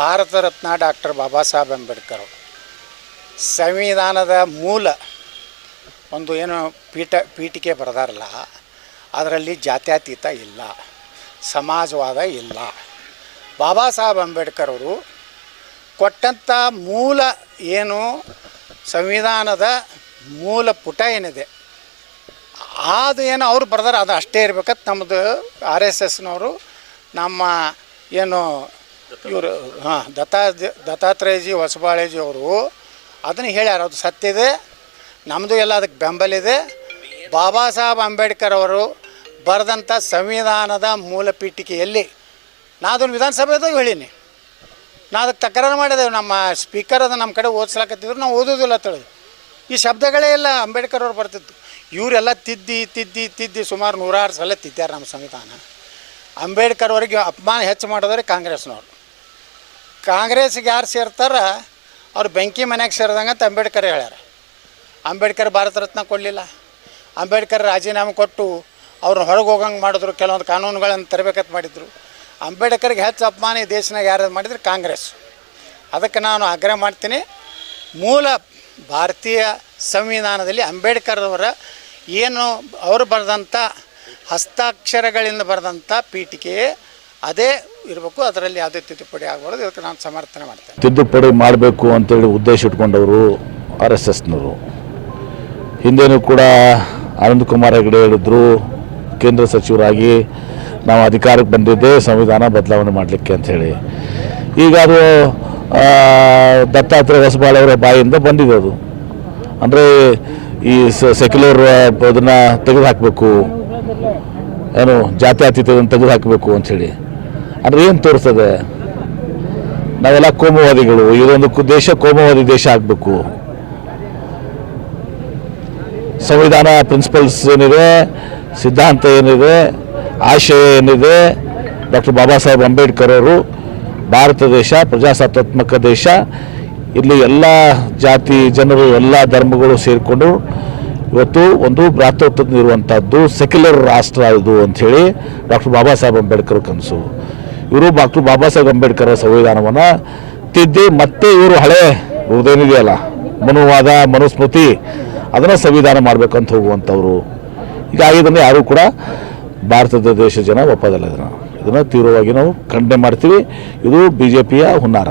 Bharat Ratna doctor Baba Saheb Ambedkar ಸಂವಿಧಾನದ ಮೂಲ ಒಂದು ಏನು ಪೀಠಿಕೆ ಬರೆದಾರಲ್ಲ, ಅದರಲ್ಲಿ ಜಾತ್ಯತೀತ ಇಲ್ಲ, ಸಮಾಜವಾದ ಇಲ್ಲ. ಬಾಬಾ ಸಾಹೇಬ್ ಅಂಬೇಡ್ಕರ್ ಅವರು ಕೊಟ್ಟಂಥ ಮೂಲ ಏನು ಸಂವಿಧಾನದ ಮೂಲ ಪುಟ ಏನಿದೆ ಅದು ಏನು ಅವ್ರು ಬರ್ದಾರೆ ಅದು ಅಷ್ಟೇ ಇರ್ಬೇಕಂತ ನಮ್ಮದು RSSನವರು ನಮ್ಮ ಏನು ಇವರು ದತ್ತಾತ್ರೇಯಜಿ ಹೊಸಬಾಳೆಜಿ ಅವರು ಅದನ್ನು ಹೇಳ್ಯಾರ. ಅದು ಸತ್ಯ ಇದೆ, ನಮ್ಮದು ಎಲ್ಲ ಅದಕ್ಕೆ ಬೆಂಬಲ ಇದೆ. ಬಾಬಾ ಸಾಹೇಬ್ ಅಂಬೇಡ್ಕರ್ ಅವರು ಬರೆದಂಥ ಸಂವಿಧಾನದ ಮೂಲ ಪೀಠಿಕೆಯಲ್ಲಿ ನಾ ಅದನ್ನು ವಿಧಾನಸಭೆದಾಗ ಹೇಳೀನಿ. ನಾ ಅದಕ್ಕೆ ತಕರಾರು ಮಾಡಿದೆವು. ನಮ್ಮ ಸ್ಪೀಕರ್ ಅದು ನಮ್ಮ ಕಡೆ ಓದಿಸ್ಲಾಕತ್ತಿದ್ರು, ನಾವು ಓದೋದಿಲ್ಲ ತಿಳಿದು. ಈ ಶಬ್ದಗಳೇ ಎಲ್ಲ ಅಂಬೇಡ್ಕರ್ ಅವ್ರು ಬರ್ತಿತ್ತು. ಇವರೆಲ್ಲ ತಿದ್ದಿ ಸುಮಾರು 106 ಸಲ ತಿದ್ದ್ಯಾರ ನಮ್ಮ ಸಂವಿಧಾನ. ಅಂಬೇಡ್ಕರ್ ಅವ್ರಿಗೆ ಅಪಮಾನ ಹೆಚ್ಚು ಮಾಡಿದ್ರೆ ಕಾಂಗ್ರೆಸ್ನವ್ರು. ಕಾಂಗ್ರೆಸ್ಗೆ ಯಾರು ಸೇರ್ತಾರ ಅವ್ರು ಬೆಂಕಿ ಮನೆಯಾಗ ಸೇರಿದಂಗೆ ಅಂತ ಅಂಬೇಡ್ಕರ್ ಹೇಳ್ಯಾರ. ಅಂಬೇಡ್ಕರ್ ಭಾರತ ರತ್ನ ಕೊಡಲಿಲ್ಲ. ಅಂಬೇಡ್ಕರ್ ರಾಜೀನಾಮೆ ಕೊಟ್ಟು ಅವ್ರನ್ನ ಹೊರಗೆ ಹೋಗಂಗೆ ಮಾಡಿದ್ರು, ಕೆಲವೊಂದು ಕಾನೂನುಗಳನ್ನು ತರಬೇಕಂತ ಮಾಡಿದರು. ಅಂಬೇಡ್ಕರ್ಗೆ ಹೆಚ್ಚು ಅಪಮಾನ ಈ ದೇಶನಾಗ ಯಾರು ಮಾಡಿದ್ರು ಕಾಂಗ್ರೆಸ್. ಅದಕ್ಕೆ ನಾನು ಆಗ್ರಹ ಮಾಡ್ತೀನಿ, ಮೂಲ ಭಾರತೀಯ ಸಂವಿಧಾನದಲ್ಲಿ ಅಂಬೇಡ್ಕರ್ ಅವರ ಏನು ಅವರು ಬರೆದಂಥ ಹಸ್ತಾಕ್ಷರಗಳಿಂದ ಬರೆದಂಥ ಪೀಠಿಕೆ ಅದೇ ಇರಬೇಕು, ಅದರಲ್ಲಿ ಯಾವುದೇ ತಿದ್ದುಪಡಿ ಆಗಬಾರ್ದು. ಇದಕ್ಕೆ ನಾನು ಸಮರ್ಥನೆ ಮಾಡ್ತೇನೆ. ತಿದ್ದುಪಡಿ ಮಾಡಬೇಕು ಅಂತೇಳಿ ಉದ್ದೇಶ ಇಟ್ಕೊಂಡವರು RSSನವರು. ಹಿಂದೇನೂ ಕೂಡ ಆನಂದ್ ಕುಮಾರ್ ಹೆಗಡೆ ಹೇಳಿದ್ರು, ಕೇಂದ್ರ ಸಚಿವರಾಗಿ ನಾವು ಅಧಿಕಾರಕ್ಕೆ ಬಂದಿದ್ದೆ ಸಂವಿಧಾನ ಬದಲಾವಣೆ ಮಾಡಲಿಕ್ಕೆ ಅಂಥೇಳಿ. ಈಗ ಅದು ದತ್ತಾತ್ರೇಯ ಹೊಸಬಾಳವರ ಬಾಯಿಂದ ಬಂದಿದೆ. ಅದು ಅಂದರೆ ಈ ಸೆಕ್ಯುಲರ್ ಅದನ್ನು ತೆಗೆದುಹಾಕಬೇಕು, ಏನು ಜಾತ್ಯತೀತವನ್ನು ತೆಗೆದುಹಾಕಬೇಕು ಅಂಥೇಳಿ. ಅಂದರೆ ಏನು ತೋರಿಸ್ತದೆ? ನಾವೆಲ್ಲ ಕೋಮುವಾದಿಗಳು, ಇದೊಂದು ದೇಶ ಕೋಮುವಾದಿ ದೇಶ ಆಗಬೇಕು. ಸಂವಿಧಾನ ಪ್ರಿನ್ಸಿಪಲ್ಸ್ ಏನಿದೆ, ಸಿದ್ಧಾಂತ ಏನಿದೆ, ಆಶಯ ಏನಿದೆ, ಡಾಕ್ಟರ್ ಬಾಬಾ ಸಾಹೇಬ್ ಅಂಬೇಡ್ಕರ್ ಅವರು ಭಾರತ ದೇಶ ಪ್ರಜಾಸತ್ತಾತ್ಮಕ ದೇಶ, ಇಲ್ಲಿ ಎಲ್ಲ ಜಾತಿ ಜನರು ಎಲ್ಲ ಧರ್ಮಗಳು ಸೇರಿಕೊಂಡು ಇವತ್ತು ಒಂದು ಭ್ರಾತೃತ್ವ ಇರುವಂಥದ್ದು ಸೆಕ್ಯುಲರ್ ರಾಷ್ಟ್ರ ಇದು ಅಂಥೇಳಿ ಡಾಕ್ಟರ್ ಬಾಬಾ ಸಾಹೇಬ್ ಅಂಬೇಡ್ಕರ್ ಕನಸು. ಇವರು ಡಾಕ್ಟರ್ ಬಾಬಾ ಸಾಹೇಬ್ ಅಂಬೇಡ್ಕರ್ ಸಂವಿಧಾನವನ್ನು ತಿದ್ದಿ ಮತ್ತೆ ಇವರು ಹಳೆ ಇದೇನಿದೆಯಲ್ಲ ಮನುವಾದ ಮನುಸ್ಮೃತಿ ಅದನ್ನು ಸಂವಿಧಾನ ಮಾಡಬೇಕಂತ ಹೋಗುವಂಥವ್ರು. ಹೀಗಾಗಿ ಇದನ್ನು ಯಾರೂ ಕೂಡ ಭಾರತದ ದೇಶ ಜನ ಒಪ್ಪೋದಿಲ್ಲ. ಇದನ್ನು ತೀವ್ರವಾಗಿ ನಾವು ಖಂಡನೆ ಮಾಡ್ತೀವಿ. ಇದು BJPಯ ಹುನ್ನಾರ.